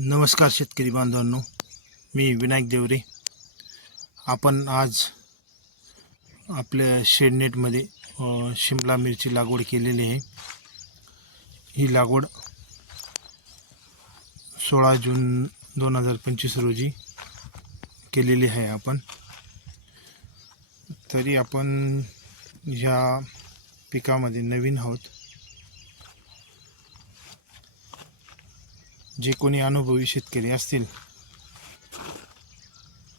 नमस्कार शेतकरी बांधवांनो मी विनायक देवरे. आपण आज आपल्या शेडनेटमध्ये शिमला मिरची लागवड केलेली आहे. ही लागवड सोळा जून दोन हजार पंचवीस रोजी केलेली आहे आपण. तरी आपण ह्या पिकामध्ये नवीन आहोत. जे कोणी अनुभवी शेतकरी असतील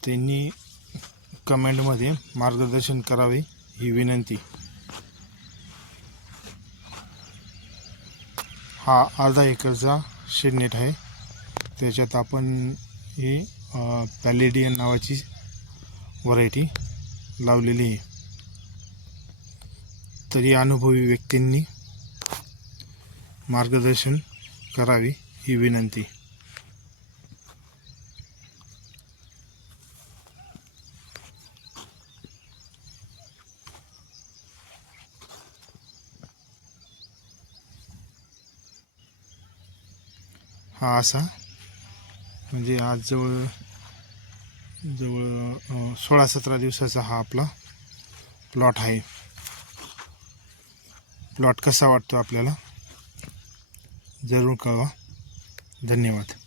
त्यांनी कमेंटमध्ये मार्गदर्शन करावे ही विनंती. हा अर्धा एकरचा शेडनेट आहे. त्याच्यात आपण ही पॅलेडियन नावाची व्हरायटी लावलेली आहे. तरी अनुभवी व्यक्तींनी मार्गदर्शन करावे. ही विनंती. हा असा. म्हणजे आज जवळ जवळ सोळा सतरा दिवसाचा हा आपला प्लॉट आहे. प्लॉट कसा वाटतो आपल्याला? जरूर कळवा. धन्यवाद.